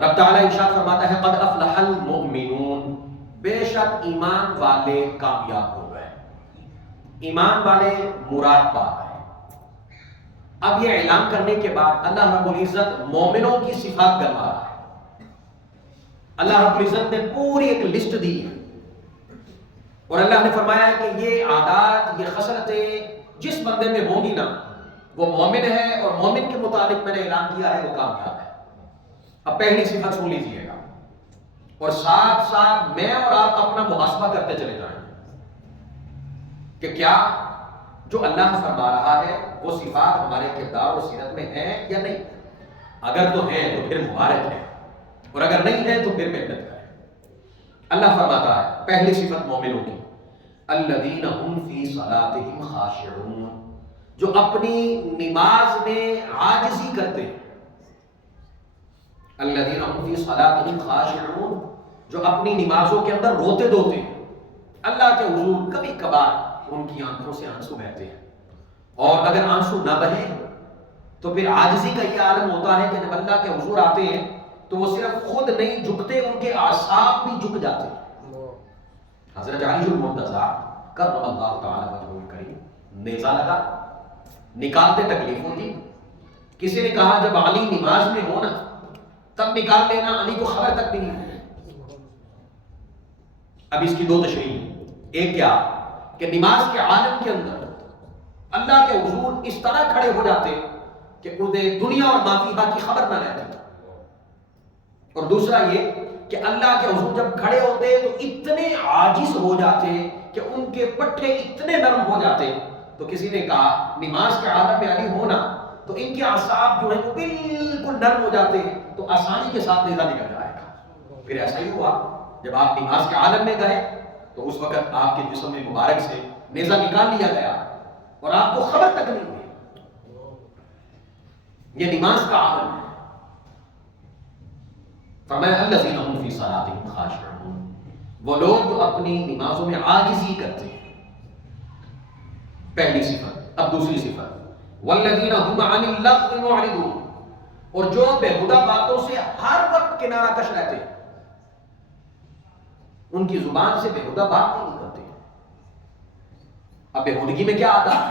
رب تعالیٰ ارشاد فرماتا ہے قد افلح المؤمنون، بے شک ایمان والے کامیاب ہو گئے، ایمان والے مراد پا گئے۔ اب یہ اعلان کرنے کے بعد اللہ رب العزت مومنوں کی صفات گنوا رہا ہے۔ اللہ رب العزت نے پوری ایک لسٹ دی ہے، اور اللہ نے فرمایا ہے کہ یہ عادات، یہ خصلتیں جس بندے میں ہوں گی نا وہ مومن ہے، اور مومن کے متعلق میں نے اعلان کیا ہے وہ کامیاب ہے۔ اب پہلی صفت سن لیجیے گا، اور ساتھ ساتھ میں اور آپ اپنا محاسبہ کرتے چلے جائیں کہ کیا جو اللہ فرما رہا ہے وہ صفات ہمارے کردار اور سیرت میں ہیں یا نہیں۔ اگر تو ہیں تو پھر مبارک ہے، اور اگر نہیں ہے تو پھر محنت کریں۔ اللہ فرماتا ہے پہلی صفت مومنوں کی، الذین هم فی صلاتہم خاشعون، جو اپنی نماز میں عاجزی کرتے ہیں۔ الذین هم فی صلاتہم خاشعون، جو اپنی نمازوں کے اندر روتے دھوتے ہیں اللہ کے حضور۔ کبھی کبھار ان کی آنکھوں سے آنسو بہتے ہیں، اور اگر آنسو نہ بہے تو پھر عاجزی کا یہ عالم ہوتا ہے کہ جب اللہ کے حضور آتے ہیں تو وہ صرف خود نہیں جھکتے، ان کے اعصاب بھی جھک جاتے ہیں۔ حضرت علی المرتضیٰ کرم اللہ تعالیٰ وجہہ الکریم نیزہ لگا، نکالتے تکلیف ہوتی۔ کسی نے کہا جب علی نماز میں ہو نا تب نکال لینا، علی کو خبر تک بھی نہیں ہے۔ اب اس کی دو تشریح، ایک کیا کہ نماز کے عالم کے اندر اللہ کے حضور اس طرح کھڑے ہو جاتے کہ انہیں دنیا اور ما فیہا کی خبر نہ رہتی، اور دوسرا یہ کہ اللہ کے حضور جب کھڑے ہوتے تو اتنے عاجز ہو جاتے کہ ان کے پٹھے اتنے نرم ہو جاتے۔ تو کسی نے کہا نماز کے عالم میں علی ہونا تو ان کے اعصاب جو ہیں وہ بالکل نرم ہو جاتے ہیں، تو آسانی کے ساتھ نیزہ نکل جائے گا۔ پھر ایسا ہی ہوا، جب آپ نماز کے عالم میں گئے تو اس وقت آپ کے جسم مبارک سے نیزہ نکال لیا گیا اور آپ کو خبر تک نہیں ہوئی۔ یہ نماز کا عالم ہے۔ فرمایا الذین هم فی صلاتہم خاشعون، وہ لوگ جو اپنی نمازوں میں عاجزی کرتے ہیں، پہلی صفت۔ اب دوسری صفت، والذین هم عن اللغو معرضون، اور جو بےہودہ باتوں سے ہر وقت کنارہ کش رہتے ہیں، ان کی زبان سے بےہودہ بات نہیں کرتے۔ اب بےہودگی میں کیا آتا ہے؟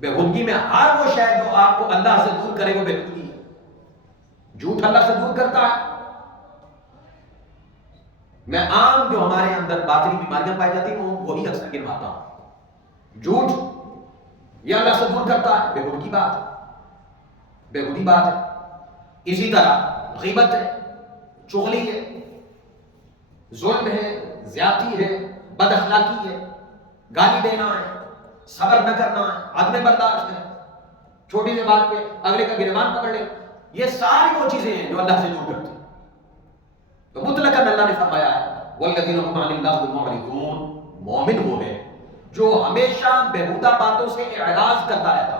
بےہودگی میں ہر وہ شے جو آپ کو اللہ سے دور کرے وہ بےہودگی ہے۔ جھوٹ اللہ سے دور کرتا ہے۔ میں عام جو ہمارے اندر باطنی بیماریاں پائی جاتی ہیں وہی اکثر گنواتا ہوں۔ جھوٹ یہ اللہ سے دور کرتا ہے، بےہودگی بات ہے، بےہودی بات ہے۔ اسی طرح غیبت ہے، چغلی ہے، ظلم ہے، زیادتی ہے، بد اخلاقی ہے، گالی دینا ہے، صبر نہ کرنا ہے، عدم برداشت ہے، چھوٹی سی بات پہ اگلے کا گریبان پکڑ لے، یہ ساری وہ چیزیں ہیں جو اللہ سے دور کرتی ہیں۔ تو مطلقاً اللہ نے فرمایا ہے والذین هم عن اللغو معرضون، مومن وہ ہے جو ہمیشہ بےہودہ باتوں سے اعراض کرتا رہتا۔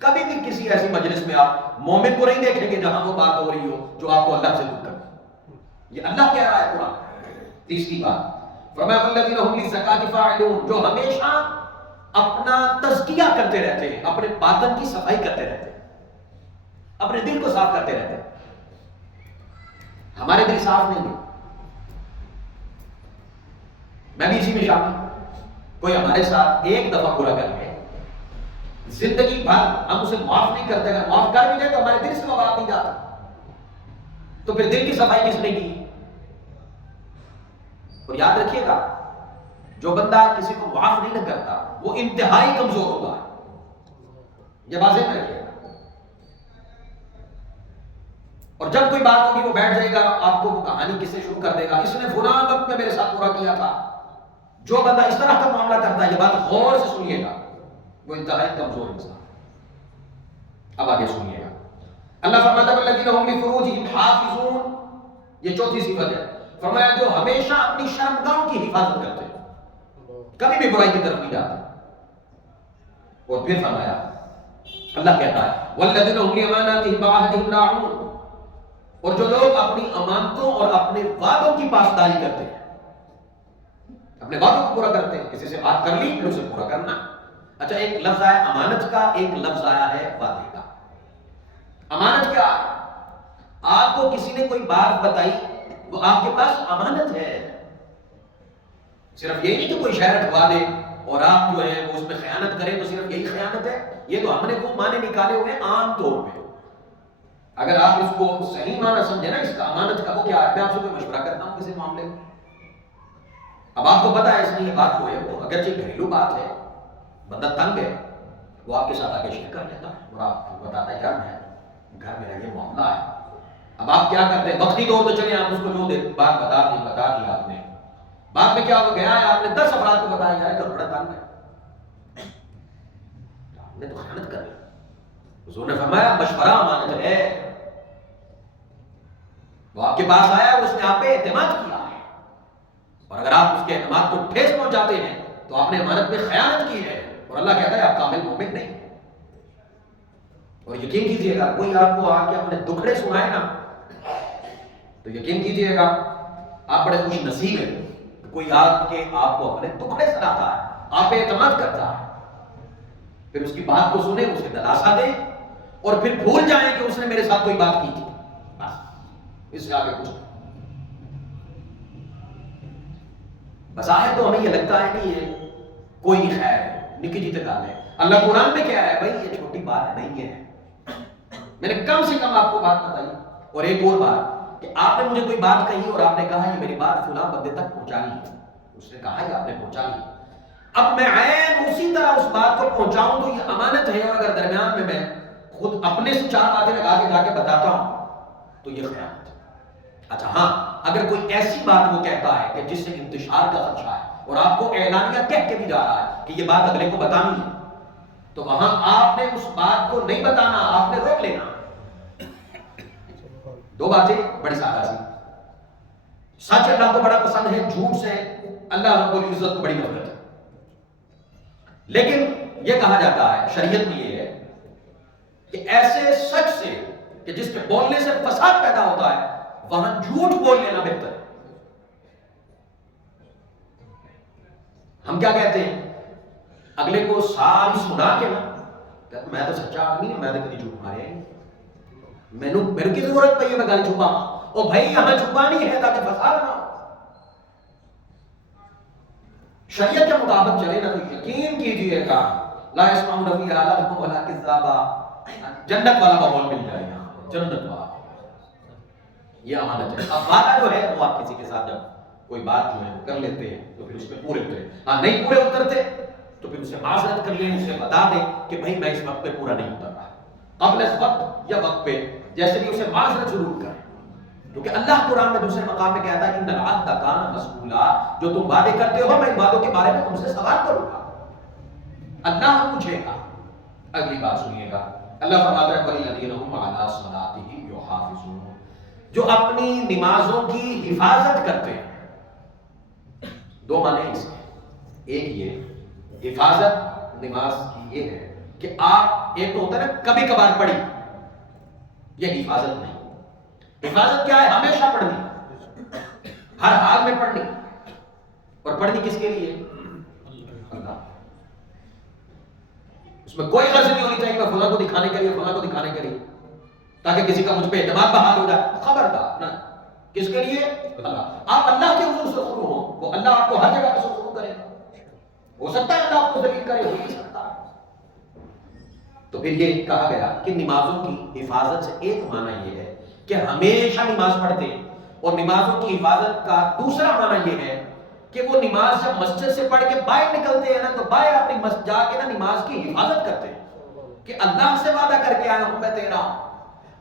کبھی بھی کسی ایسی مجلس میں آپ مومن کو نہیں دیکھیں گے جہاں وہ بات ہو رہی ہو جو آپ کو اللہ سے دور کرے۔ یہ اللہ کہہ رہا ہے قرآن۔ تیسری بات فرمایا والذین هم للزکاۃ فاعلون، جو ہمیشہ اپنا تزکیہ کرتے رہتے ہیں، اپنے باطن کی صفائی کرتے رہتے ہیں، اپنے دل کو صاف کرتے رہتے ہیں۔ ہمارے دل صاف نہیں ہے، میں بھی اسی میں شامل ہوں۔ کوئی ہمارے ساتھ ایک دفعہ برا کر لے، زندگی بھر ہم اسے معاف نہیں کرتے، اگر معاف کر بھی دیں تو ہمارے دل سے وہ بات نہیں جاتا، تو پھر دل کی صفائی کس نے کی؟ اور یاد رکھیے گا جو بندہ کسی کو معاف نہیں کرتا وہ انتہائی کمزور ہوگا، یہ واضح میں رکھیے گا۔ اور جب کوئی بات ہوگی وہ بیٹھ جائے گا، آپ کو وہ کہانی کس سے شروع کر دے گا، اس نے فلاں وقت میں میرے ساتھ برا کیا تھا۔ جو بندہ اس طرح کا معاملہ کرتا ہے، یہ بات غور سے سنیے گا، وہ انتہائی کمزور انسان۔ اب آگے سنیے گا، اللہ فرماتا ہے والذین هم لفروجہم حافظون، یہ چوتھی صفت ہے۔ فرمایا جو ہمیشہ اپنی شرمگاہوں کی حفاظت کرتے ہیں، کبھی بھی برائی کی طرف نہیں جاتے۔ اور پھر فرمایا اللہ کہتا ہے والذین هم لاماناتہم وعہدہم راعون، اور جو لوگ اپنی امانتوں اور اپنے وعدوں کی پاسداری کرتے ہیں، اپنے وعدوں کو پورا کرتے ہیں، کسی سے بات کر لی پھر اسے پورا کرنا۔ اچھا، ایک لفظ آیا امانت کا، ایک لفظ آیا ہے وعدے کا۔ امانت کیا ہے؟ آپ کو کسی نے کوئی بات بتائی، وہ آپ کے پاس امانت ہے. صرف یہی نہیں کہ کوئی شہر رکھوا دے اور آپ جو ہے وہ اس میں خیانت کریں تو صرف یہی خیانت ہے. یہ تو ہم نے وہ معنی نکالے ہوئے ہیں عام طور پہ. اگر آپ اس کو صحیح معنی سمجھیں نا اس کا امانت کا، وہ کیا ہے؟ میں آپ سے کوئی مشورہ کرتا ہوں کسی معاملے میں، اب آپ کو پتا ہے اس میں یہ بات جو ہے وہ اگرچہ گھریلو بات ہے، بندہ تنگ ہے، وہ آپ کے ساتھ آگے شیئر کر لیتا ہے اور آپ کو بتاتا ہے یار میں گھر میرا یہ معاملہ ہے. اب آپ کیا کرتے ہیں؟ وقتی طور پہ چلیں آپ اس کو جو بات بتا دی آپ نے، بعد میں کیا ہو گیا ہے آپ نے 10 افراد کو بتایا یار گھر بڑا تنگ ہے، آپ نے تو خیانت کر لی. حضور نے فرمایا مشورہ امانت ہے. وہ آپ کے پاس آیا اور اس نے آپ پہ اعتماد کیا ہے، اور اگر آپ اس کے اعتماد کو ٹھیس پہنچاتے ہیں تو آپ نے امانت میں خیانت کی ہے. اور اللہ کہتا ہے آپ کامل مومن نہیں. اور یقین کیجئے گا کوئی آپ کو آ کے اپنے دکھڑے سنائے نا تو یقین کیجئے گا آپ بڑے خوش نصیب ہیں. کوئی آ کے آپ کو اپنے دکھڑے سناتا ہے، آپ پہ اعتماد کرتا ہے، پھر اس کی بات کو سنیں، اسے دلاسا دیں اور پھر بھول جائیں کہ اس نے میرے ساتھ کوئی بات کی تھی. بس اس سے آگے کچھ بظاہر تو ہمیں یہ لگتا ہے کہ یہ کوئی نہیں، خیر ہے، نکی جی تکال ہے. اللہ قرآن میں کیا ہے بھائی یہ چھوٹی بات نہیں ہے. میں نے کم سے کم آپ کو بات بتائی. اور ایک اور بات کہ آپ نے مجھے کوئی بات کہی اور آپ نے کہا یہ میری بات فلاں بندے تک پہنچانی ہے، اس نے کہا یہ آپ نے پہنچانی ہے. اب میں عین اسی طرح اس بات کو پہنچاؤں تو یہ امانت ہے، اور اگر درمیان میں خود اپنے سے 4 باتیں لگا کے جا کے بتاتا ہوں تو یہ خیانت ہے. اچھا ہاں، اگر کوئی ایسی بات وہ کہتا ہے کہ جس سے انتشار کا خدشہ ہے اور آپ کو اعلانیہ کہہ کے بھی جا رہا ہے کہ یہ بات اگلے کو بتانی ہے، تو وہاں آپ نے اس بات کو نہیں بتانا، آپ نے روک لینا. 2 باتیں بڑی سادہ سی. سچ اللہ کو بڑا پسند ہے، جھوٹ سے اللہ رب العزت کو بڑی نفرت ہے. لیکن یہ کہا جاتا ہے شریعت میں یہ ہے کہ ایسے سچ سے کہ جس کے بولنے سے فساد پیدا ہوتا ہے وہاں جھوٹ بول لینا بہتر ہے. ہم کیا کہتے ہیں اگلے کو ساری سنا کے نا، میں تو سچا آدمی نہیں، میں تو کبھی جھوٹ مارے نہیں، میرے کی ضرورت پہ میں گالی چھپا. او بھائی یہاں چھپانی ہے تاکہ فساد نہ ہو. شریعت کے مطابق چلے نا تو یقین کیجیے گا لا يسمعون فيها لغوا ولا كذابا، جنت والا ماحول مل جائے گا، جنت والا. یہ امانت ہے. اب وعدہ جو ہے وہ آپ کسی کے ساتھ جب کوئی بات جو ہے کر لیتے ہیں تو پھر اس پہ پورے اترے. ہاں نہیں پورے اترتے تو پھر اسے معذرت کر لیں، اسے بتا دیں کہ بھائی میں اس وقت پہ پورا نہیں اتر رہا، قبل اس وقت یا وقت پہ جیسے بھی اسے معذرت ضرور کریں. کیونکہ اللہ قرآن میں دوسرے مقام میں کہتا ہے ان العہد کان مسئولا، جو تم وعدے کرتے ہو میں ان وعدوں کے بارے میں تم سے سوال کروں گا، اللہ پوچھے گا. اگلی بات سنیے گا، اللہ فرماتا ہے والذین هم علی صلاتهم یحافظون، جو اپنی نمازوں کی حفاظت کرتے ہیں. 2 معنی اس کے، ایک یہ حفاظت نماز کی یہ ہے کہ آپ ایک تو ہوتا ہے نا کبھی کبھار پڑھی، یہ حفاظت نہیں. حفاظت کیا ہے؟ ہمیشہ پڑھنی، ہر حال میں پڑھنی. اور پڑھنی کس کے لیے؟ اللہ. اس میں کوئی غرض نہیں ہونی چاہیے میں فلاں کو دکھانے کے لیے، فلاں کو دکھانے کے لیے تاکہ کسی کا مجھ پہ اعتماد بحال ہو جائے. خبردار نہ. کس کے لیے؟ اللہ. آپ اللہ کے حضور سے شروع ہو، وہ اللہ آپ کو ہر جگہ سے شروع کرے. ہو سکتا ہے اللہ آپ کو ذلیل کرے، ہو نہیں سکتا. تو پھر یہ کہا گیا کہ نمازوں کی حفاظت سے ایک معنی یہ ہے کہ ہمیشہ نماز پڑھتے ہیں، اور نمازوں کی حفاظت کا دوسرا معنی یہ ہے کہ وہ نماز جب مسجد سے پڑھ کے باہر نکلتے ہیں نا تو باہر اپنی مسجد جا کے نا نماز کی حفاظت کرتے ہیں کہ اللہ سے وعدہ کر کے آیا ہوں میں تیرا،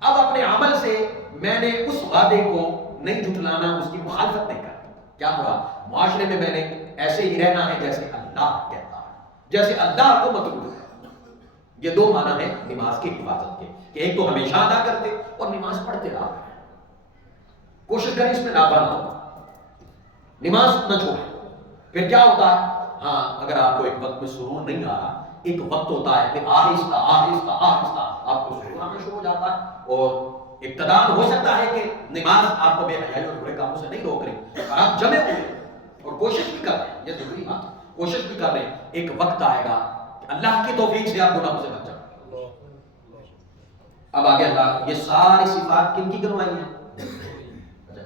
اب اپنے عمل سے میں نے اس وعدے کو نہیں جھٹلانا، اس کی مخالفت نہیں کرنا. کیا ہوا؟ معاشرے میں میں نے ایسے ہی رہنا ہے جیسے اللہ کہتا ہے، جیسے اللہ کو مطلوب ہے. یہ 2 معنی ہیں نماز کی حفاظت کے کہ ایک تو ہمیشہ ادا کرتے اور نماز پڑھتے رہا. کوشش کریں اس میں لاپرواہ نہ ہو، نماز نہ چھوڑیں. پھر کیا ہوتا ہے؟ ہاں اگر آپ کو ایک وقت میں سرور نہیں آ رہا، ایک وقت ہوتا ہے کہ آہستہ آہستہ آہستہ آپ کو سرور آنا شروع ہو جاتا ہے، اور ابتداء ہو سکتا ہے کہ نماز آپ کو بے حیائی اور برے کاموں سے نہیں روک رہی، اور آپ جمے ہوئے اور کوشش بھی کر رہے ہیں. یہ ضروری بات ہے، کوشش بھی کر رہے ہیں. ایک وقت آئے گا کہ اللہ کی توفیق سے آپ گناہوں سے بچ جائیں. اب آگے اللہ یہ ساری صفات کن کی گنوائی ہیں؟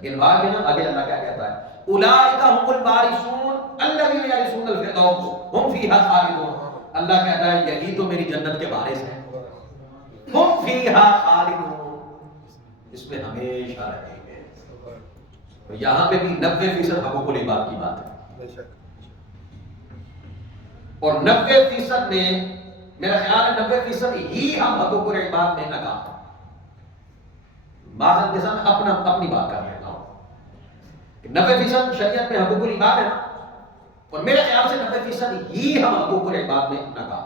گنوا کے نا آگے اللہ کیا کہتا ہے اولئک هم الوارثون الذین یرثون الفردوس هم فیہا خالدون. اللہ کہتا ہے یہی تو میری جنت کے وارث ہیں، هم فیہا خالدون، اس میں ہمیشہ رہیں گے. تو یہاں پہ بھی 90% حقوق العباد کی بات ہے، اور 90% میں میرا خیال ہے 90% ہی ہم حقوق العباد میں ناکام. بعض کے ساتھ اپنی بات کر لیتا ہوں، 90% شریعت میں حقوق العباد ہے نا، اور میرے خیال سے 90% ہی ہم حقوق العباد میں ناکام.